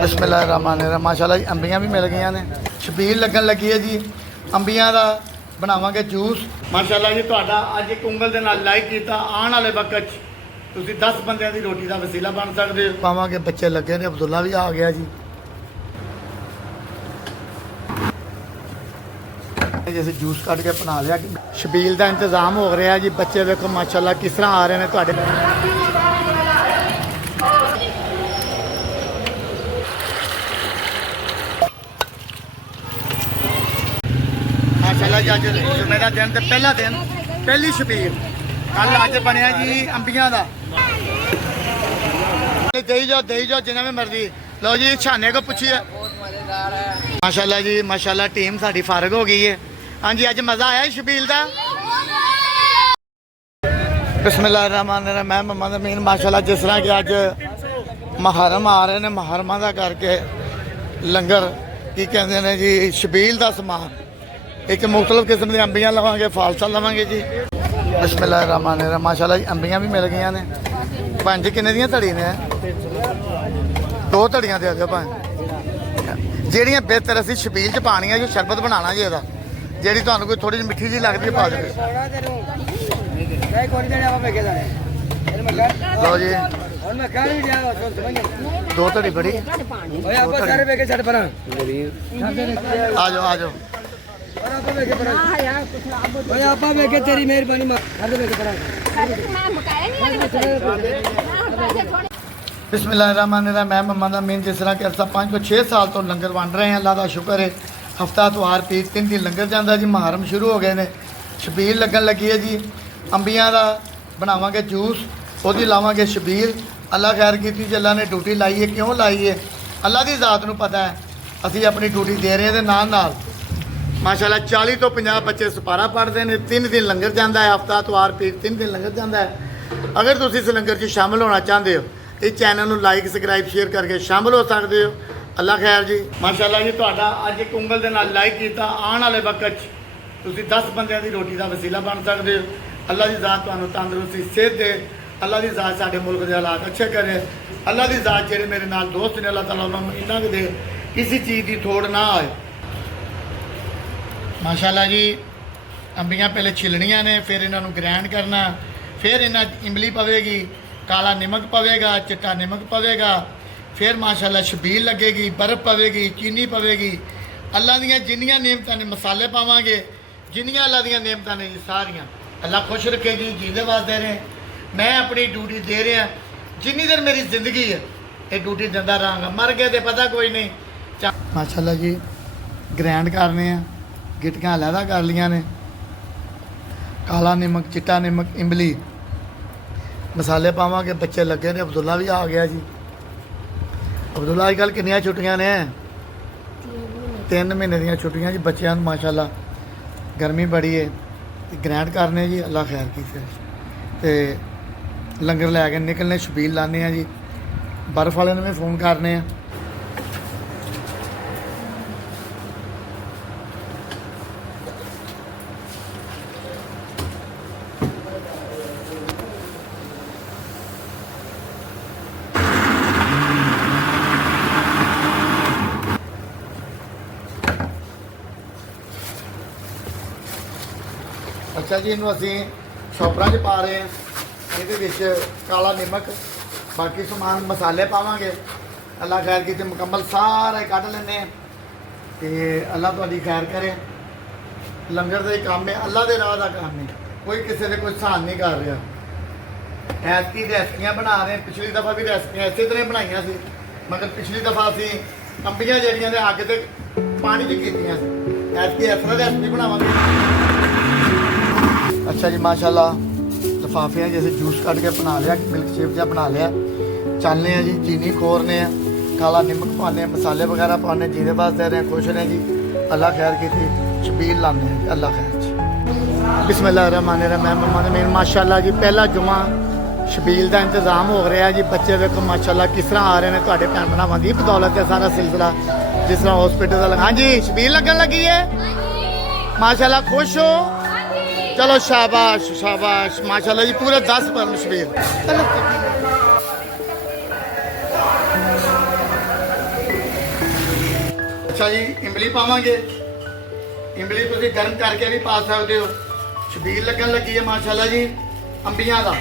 बिस्मिल्लाहिर्रहमानिर्रहीम। माशाल्लाह जी अंबियां भी मिल गई ने। छबील लगन लगी है जी अंबियां का बनावांगे जूस। माशाल्लाह जी तुहाडा अज एक उंगल दे नाल लाइक कीता आने वाले वक्त तुसीं 10 बंदियां दी रोटी का वसीला बन सकदे हो। पावांगे बच्चे लगे ने। अब्दुल्ला भी आ गया जी। जैसे जूस कट के बना लिया। छबील का इंतजाम हो रहा है जी। बच्चे देखो माशाल्लाह किस तरह आ रहे हैं तुहाडे। माशाल्लाह जी अज जुमे का दिन तो पहला दिन पहली छबील कल अज बनया जी अंबियां का। दे जाओ जिन्हें भी मर्जी। लो जी छाने को पूछिए। माशाल्लाह जी माशाल्लाह टीम साडी फारग हो गई है। हाँ जी अज मज़ा आया छबील का। बिस्मिल्लाहिर्रहमानिर्रहीम। मैं मोहम्मद अमीन। माशाल्लाह जिस तरह कि अज मुहर्रम आ रहे हैं मुहर्रमा का करके लंगर की कहते हैं जी छबील का समान एक मुख्तलिफ किस्म की अंबियां लवांगे फालसा लवांगे जी। बिस्मिल्लाहिर्रहमानिर्रहीम। माशाल्लाह जी अंबियां भी मिल गई ने। पंज किन्ने दी धड़ी ने? 2 धड़ियां दे दिओ भाई। ਜਿਹੜੀਆਂ ਬਿਹਤਰ ਅਸੀਂ ਛਬੀਲ 'ਚ ਪਾਣੀਆਂ ਜੋ ਸ਼ਰਬਤ ਬਣਾਉਣਾ ਜੀ ਇਹਦਾ ਜਿਹੜੀ ਤੁਹਾਨੂੰ ਕੋਈ ਥੋੜੀ ਜਿਹੀ ਮਿੱਠੀ ਜੀ ਲੱਗਦੀ ਹੈ ਪਾ ਦਿਓ। ਲਓ ਜੀ ਦੋ ਧੜੀ ਬੜੀ ਆ ਜਾਓ तेरी मेहरबानी बिस्मिल्लाहिर्रहमानिर्रहीम। मैं मोहम्मद अमीन। जिस तरह कि अरसा 5 को 6 साल तो लंगर वंड रहे हैं। अल्लाह का शुक्र है हफ्ता त्योहार पीर 3 दिन लंगर जाता जी। मुहर्रम शुरू हो गए हैं। छबील लगन लगी है जी अंबियां का बनावांगे जूस ਉਹਦੀ लावांगे छबील। अल्लाह खैर की जी। अल्लाह ने ड्यूटी लाई है क्यों लाई है अल्लाह की ज़ात नूं पता है। असी अपनी ड्यूटी दे रहे हैं नाल माशाल्लाह 40 तो 50 बच्चे सपारा पढ़ते हैं। 3 दिन लंगर जाता है। हफ्ता त्योहार पीर 3 दिन लंगर जाता है। अगर तुम इस लंगर च शामिल होना चाहते हो इस चैनल को लाइक सबसक्राइब शेयर करके शामिल हो सकते हो। अल्लाह खैर जी। माशाल्लाह जी तुहाडा अज एक उंगल दे नाल लाइक कीता आने वाले वक्त तुसीं 10 बंदियां दी रोटी का वसीला बन सकते हो। अल्लाह की ज़ात तुहानूं तंदुरुस्ती सेहत दे। अल्लाह की ज़ात साडे मुल्क के हालात अच्छे करे। अल्लाह की ज़ात जेहड़े मेरे नाल दोस्त ने अल्लाह ताला उन्हां नूं इन्ना कुछ दे किसी चीज़ की थोड़ ना आए। माशाल्लाह जी अंबियां पहले छिलनियां ने फिर इन्हों ग्रैंड करना फिर इन्हें इमली पवेगी काला नमक पवेगा चिट्टा नमक पवेगा फिर माशाल्लाह छबील लगेगी बर्फ़ पवेगी चीनी पवेगी। अल्लाह दियां जिन्नियां नेमतां ने मसाले पावांगे जिन्नियां अल्लाह दियां नेमतां ने जी सारियां अल्लाह खुश रखेगी जींदे वास्ते रहे। मैं अपनी ड्यूटी दे रहा जिन्नी देर मेरी जिंदगी है ये ड्यूटी दिंदा रहांगा। मर गए तो पता कोई नहीं। माशाल्लाह जी ग्रैंड करने गिटकियां अलहदा कर लिया ने। काला नमक चिट्टा नमक इमली मसाले पावांगे बच्चे लगे ने। अब्दुल्ला भी आ गया जी। अब्दुल्ला अजकल कितनी छुट्टियां ने? 3 महीने दी छुट्टियां जी बच्चों माशाल्लाह। गर्मी बड़ी है ग्रैंड करने जी। अल्लाह खैर की ते लंगर लैके निकलने छबील लाने जी। बर्फ़ वाले ने भी फोन करने। अच्छा जी इनू असी शॉपरां च पा रहे हैं। ये काला नमक बाकी समान मसाले पावांगे। अल्लाह खैर की मुकम्मल सारे कढ़ लेने तो अल्लाह तुहाडी खैर करे। लंगर का ही काम है अल्लाह के राह का काम है। कोई किसी ने कोई सहन नहीं कर रहा। ऐतकी रेसिपियाँ बना रहे हैं। पिछली दफ़ा भी रेसिपियाँ इस तरह बनाई सी मगर पिछली दफ़ा असी अंबियां जड़ियां अग से पानी च कीतियां सी। ऐतकी इस तरह रेसिपी बनावांगे। अच्छा जी माशाल्लाह लिफाफे जैसे जूस कट के बना लिया मिल्क शेक जहा बना लिया। चलने जी चीनी खोरने काला नमक पाने मसाले वगैरह पाने जीने पास दे रहे हैं खुश ने जी। अल्लाह खैर की थी छबील लाने अल्लाह खैर जी। बिस्मिल्लाहिर्रहमानिर्रहीम। मैं मोहम्मद अमीन। माशाल्लाह जी पहला जुमा छबील का इंतजाम हो रहा है जी। बच्चे देखो माशाल्लाह किस तरह आ रहे हैं तुहाडे भैन भरावां दी बदौलत है सारा सिलसिला। जिस तरह हॉस्पिटल का हाँ जी छबील लगन लगी है माशाल्लाह खुश हो। चलो शाबाश शाबाश माशाल्लाह जी पूरे 10 पर छबील। ਅੱਛਾ ਜੀ, ਇਮਲੀ ਪਾਵਾਂਗੇ। ਇਮਲੀ ਤੁਸੀਂ ਗਰਮ ਕਰਕੇ ਵੀ ਪਾ ਸਕਦੇ ਹੋ। ਛਬੀਲ ਲੱਗਣ ਲੱਗੀ ਹੈ ਮਾਸ਼ਾਅੱਲਾ ਜੀ ਅੰਬੀਆਂ ਦਾ।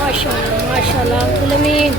माशाल्लाह माशाल्लाह कुलमीन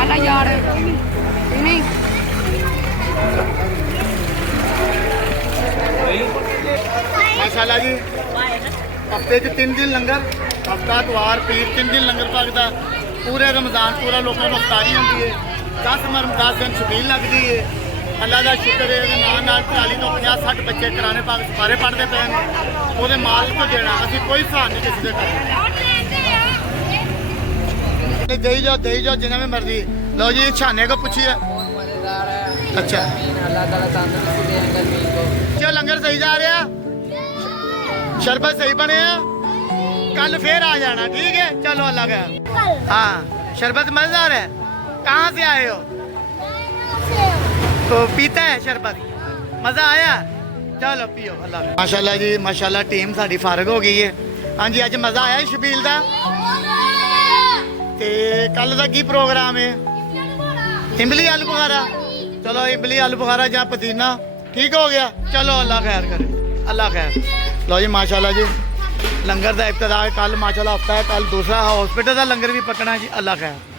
आना यार नहीं माशाल्लाह जी हफ्ते च 3 दिन लंगर हफ्ता इतवार पीर 3 दिन लंगर पकता पूरे रमजान पूरा लोगों को अफ्तारी होती है 10 दिन छबील लगती है अल्लाह का शुक्र है 40 तो 50-60 बच्चे कराने पाक सारे पढ़ते पे हैं वो माल को देना अभी कोई हिसाब नहीं किसी के दे जाओ जिन्हें भी मर्जी लो जी छाने को पूछिए अच्छा क्या लंगर सही जा रहा शरबत सही बने कल फिर आ जाना ठीक है चलो अल्लाह का हाँ शरबत मजेदार है कहाँ से आए हो तो पीता है शरबत मजा आया ਚਲੋ ਪੀਓ ਅੱਲਾ ਮਾਸ਼ਾਅੱਲਾ ਜੀ ਮਾਸ਼ਾਅੱਲਾ ਟੀਮ ਸਾਡੀ ਫਾਰਗ ਹੋ ਗਈ ਹੈ ਹਾਂਜੀ ਅੱਜ ਮਜ਼ਾ ਆਇਆ ਸ਼ਬੀਲ ਦਾ ਤੇ ਕੱਲ ਦਾ ਕੀ ਪ੍ਰੋਗਰਾਮ ਹੈ ਇਮਲੀ ਆਲੂ ਬੁਖਾਰਾ ਚਲੋ ਇਮਲੀ ਆਲੂ ਬੁਖਾਰਾ ਜਾਂ ਪੁਦੀਨਾ ਠੀਕ ਹੋ ਗਿਆ ਚਲੋ ਅੱਲਾ ਖੈਰ ਕਰੇ ਅੱਲਾ ਖੈਰ ਲਓ ਜੀ ਮਾਸ਼ਾਅੱਲਾ ਜੀ ਲੰਗਰ ਦਾ ਇਬਤਦਾ ਕੱਲ ਮਾਸ਼ਾਅੱਲਾ ਹਫਤਾ ਹੈ ਕੱਲ ਦੂਸਰਾ ਹਸਪੀਟਲ ਦਾ ਲੰਗਰ ਵੀ ਪਕਣਾ ਜੀ ਅੱਲਾ ਖੈਰ